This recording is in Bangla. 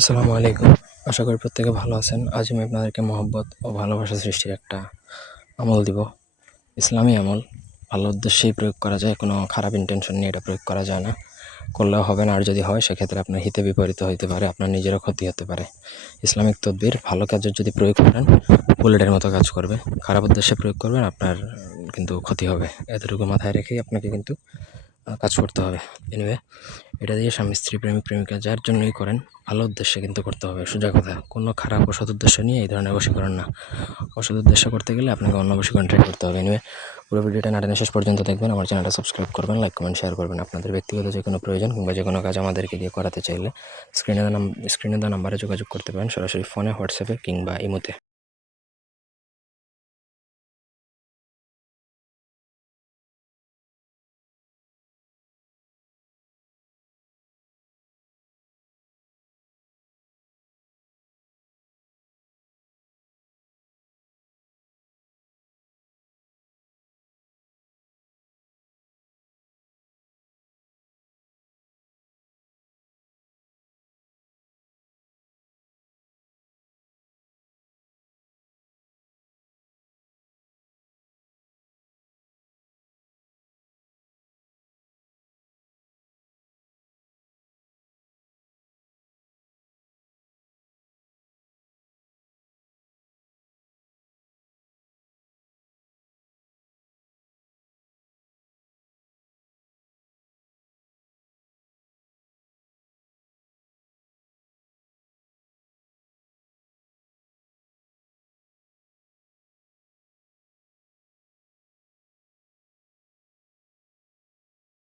আসসালামু আলাইকুম। আশা করি প্রত্যেকে ভালো আছেন। আজ আমি আপনাদেরকে মহব্বত ও ভালোবাসা সৃষ্টির একটা আমল দিব। ইসলামী আমল, ভালো উদ্দেশ্যেই প্রয়োগ করা যায়, কোনো খারাপ ইন্টেনশন নিয়ে এটা প্রয়োগ করা যায় না। করলেও হবে না, আর যদি হয় সেক্ষেত্রে আপনার হিতে বিপরীত হইতে পারে, আপনার নিজেরও ক্ষতি হতে পারে। ইসলামিক তদবির ভালো কাজের যদি প্রয়োগ করেন বুলেটের মতো কাজ করবে, খারাপ উদ্দেশ্যে প্রয়োগ করবেন আপনার কিন্তু ক্ষতি হবে। এতটুকু মাথায় রেখেই আপনাকে কিন্তু কাজ করতে হবে। এনিওয়ে, এটা দিয়ে স্বামী স্ত্রী প্রেমিক প্রেমিকা যার জন্যই করেন ভালো উদ্দেশ্যে কিন্তু করতে হবে। সোজা কথা, কোনো খারাপ অসৎ উদ্দেশ্য নিয়ে এই ধরনের বশীকরণ না। অসৎ উদ্দেশ্য করতে গেলে আপনাকে অন্য বশীকরণ ট্রাই করতে হবে। এনিওয়ে, পুরো ভিডিওটা না টেনে শেষ পর্যন্ত দেখবেন। আমার চ্যানেলটা সাবস্ক্রাইব করবেন, লাইক কমেন্ট শেয়ার করবেন। আপনাদের ব্যক্তিগত যে কোনো প্রয়োজন কিংবা যে কোনো কাজ আমাদেরকে দিয়ে করাতে চাইলে স্ক্রিনে দেওয়া নাম্বারে যোগাযোগ করতে পারেন, সরাসরি ফোনে, হোয়াটসঅ্যাপে কিংবা ইমোতে।